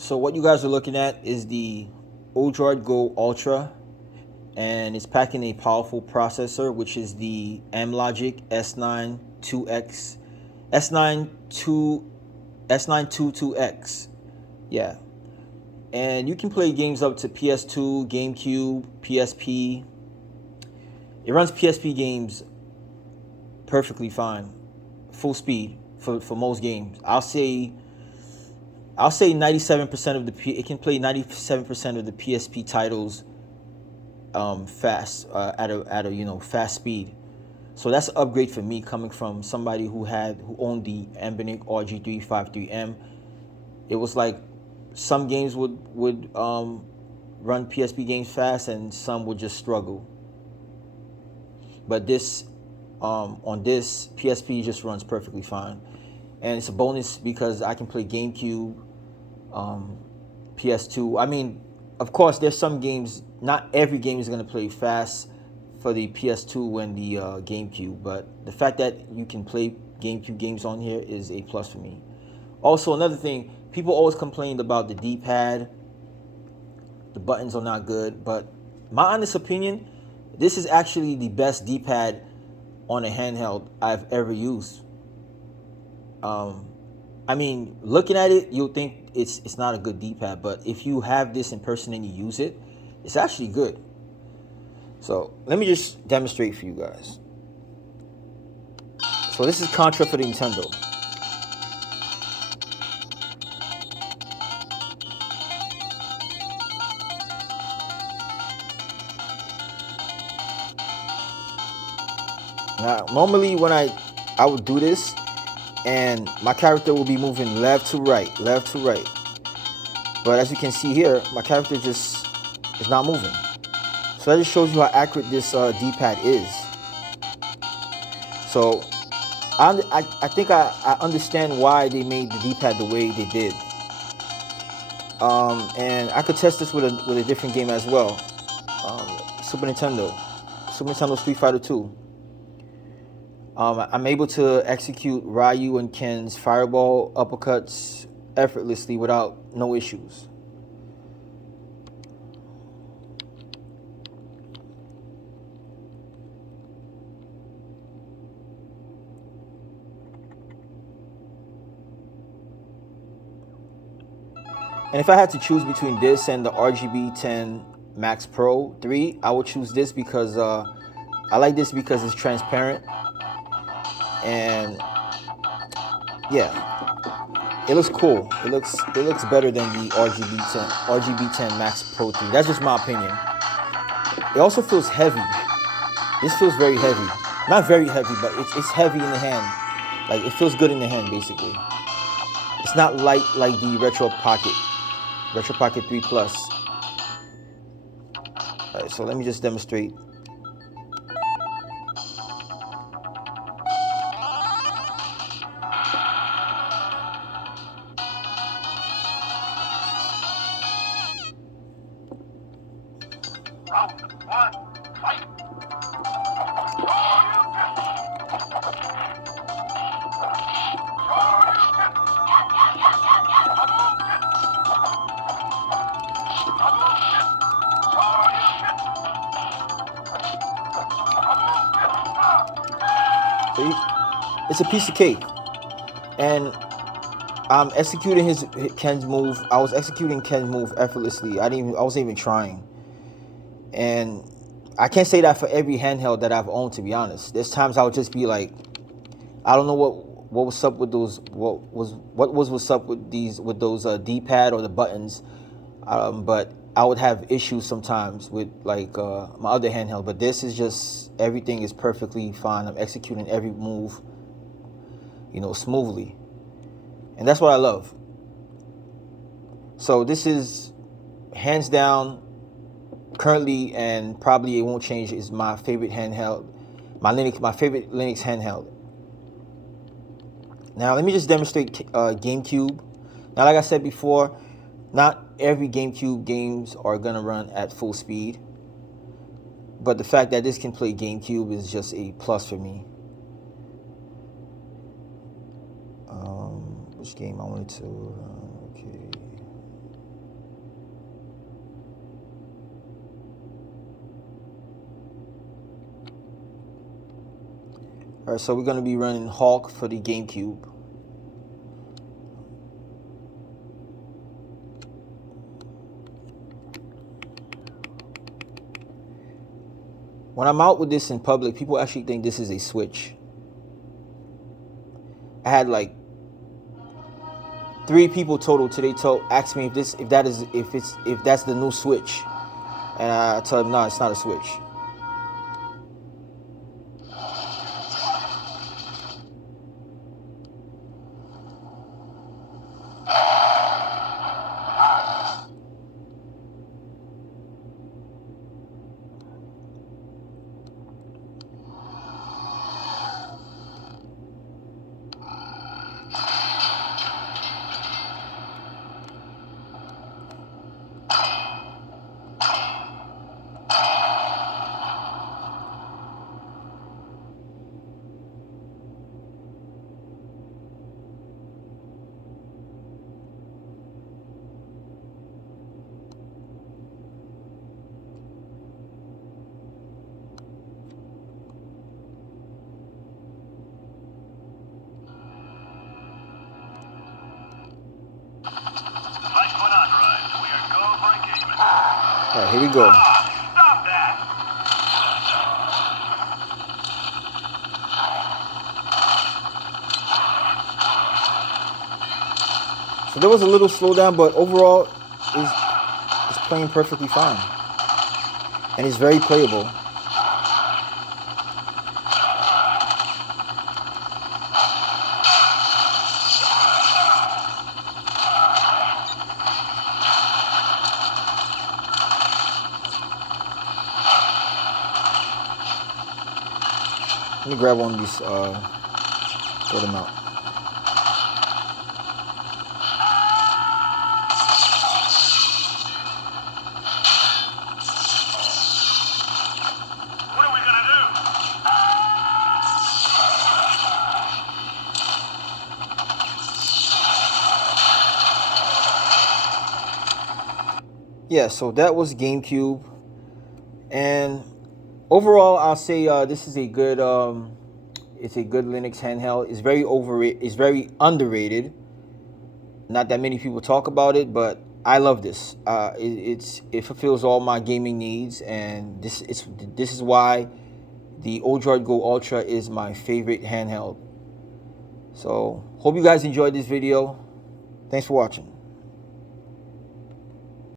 So what you guys are looking at is the Odroid Go Ultra, and it's packing a powerful processor, which is the Amlogic S9 S922X. Yeah. And you can play games up to PS2, GameCube, PSP. It runs PSP games perfectly fine, full speed for most games. I'll say 97% of it can play 97% of the PSP titles fast at a fast speed. So that's an upgrade for me, coming from somebody who owned the Embonic RG353M. It was like some games would run PSP games fast and some would just struggle. But this on this PSP just runs perfectly fine, and it's a bonus because I can play GameCube, PS2. I mean, of course, there's some games. Not every game is gonna play fast for the PS2 and the GameCube, but the fact that you can play GameCube games on here is a plus for me. Also, another thing, people always complained about the D-pad. The buttons are not good, but my honest opinion, this is actually the best D-pad on a handheld I've ever used. I mean, looking at it, you'll think it's not a good D-pad, but if you have this in person and you use it, it's actually good. So let me just demonstrate for you guys. So this is Contra for the Nintendo. Now, normally when I would do this, and my character will be moving left to right. But as you can see here, my character just is not moving. So that just shows you how accurate this D-pad is. So I think I understand why they made the D-pad the way they did. And I could test this with a different game as well. Super Nintendo Street Fighter 2. I'm able to execute Ryu and Ken's fireball uppercuts effortlessly without no issues. And if I had to choose between this and the RGB 10 Max Pro 3, I would choose this because I like this because it's transparent. And yeah, it looks cool. It looks better than the RGB 10 Max Pro 3. That's just my opinion. It also feels heavy. This feels very heavy. Not very heavy, but it's heavy in the hand. Like, it feels good in the hand, basically. It's not light like the Retro Pocket 3 Plus. All right, so let me just demonstrate. Round one, fight! So it's a piece of cake, and I'm executing Ken's move. I was executing Ken's move effortlessly. I wasn't even trying. And I can't say that for every handheld that I've owned, to be honest. There's times I would just be like, I don't know what was up with those, what's up with those D-pad or the buttons, but I would have issues sometimes with like my other handheld. But this is just, everything is perfectly fine. I'm executing every move, smoothly, and that's what I love. So this is hands down, currently, and probably it won't change, is my favorite handheld, my favorite Linux handheld. Now let me just demonstrate GameCube. Now, like I said before, not every GameCube games are gonna run at full speed, but the fact that this can play GameCube is just a plus for me. Which game I wanted to? Okay. All right, so we're gonna be running Hulk for the GameCube. When I'm out with this in public, people actually think this is a Switch. I had like 3 people total today asked me if that's the new Switch, and I tell them no, it's not a Switch. Light one Odroid. We are go for engagement. All right, here we go. Stop that! So there was a little slowdown, but overall, it's playing perfectly fine, and it's very playable. Let me grab one of these, throw them out. What are we gonna do? Yeah, so that was GameCube, and overall, I'll say this is a good, it's a good Linux handheld. It's very it's very underrated. Not that many people talk about it, but I love this. It fulfills all my gaming needs, and this is why the Odroid Go Ultra is my favorite handheld. So hope you guys enjoyed this video. Thanks for watching.